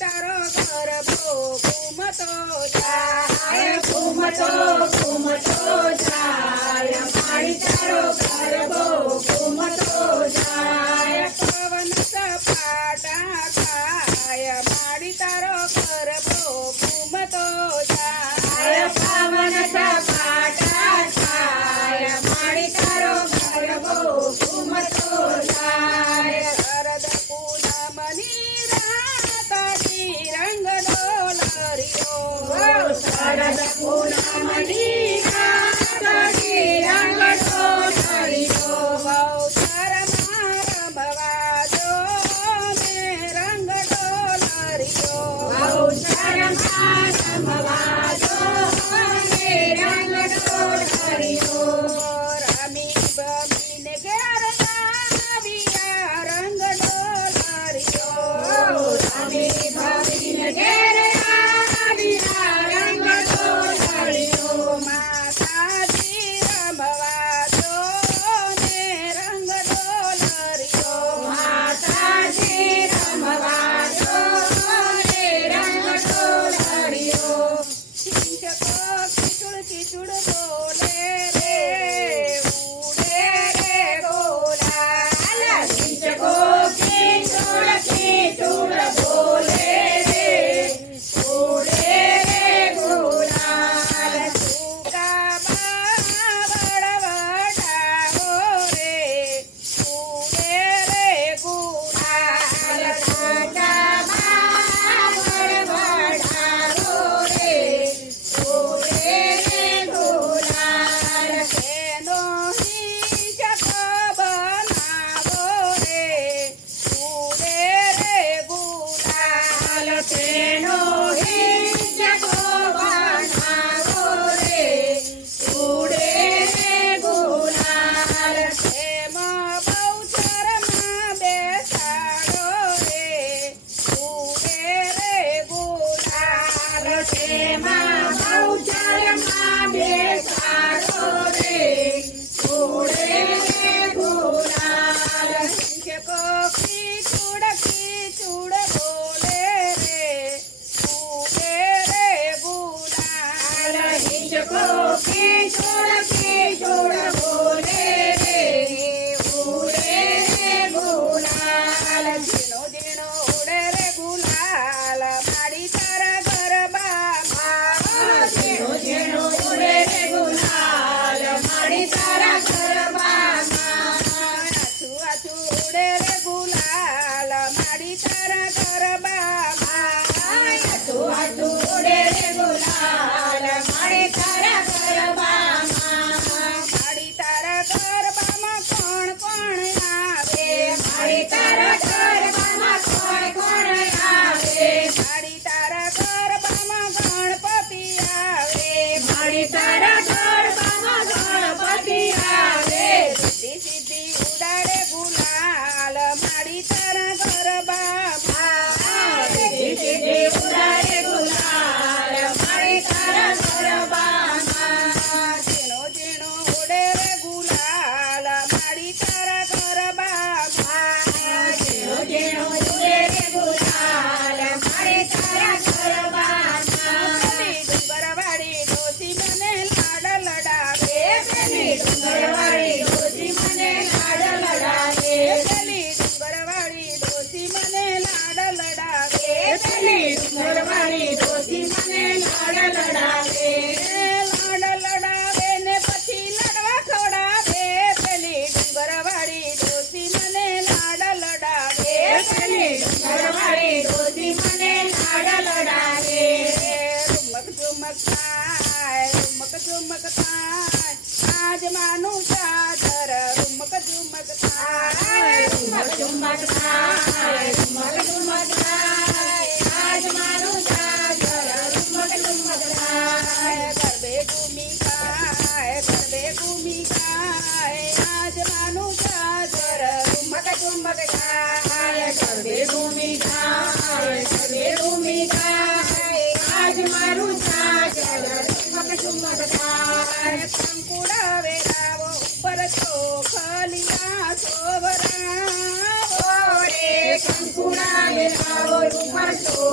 તારો ઘર ભો ઘૂમતો જાય. ઘૂમતો ઘૂમતો Peace. ઉડાડે ગુલાલ મારી તરંગો ઉડાવે આવો ઉપર તો ખલિયા સોવરા રે કંકુડાવે આવો ઉપર તો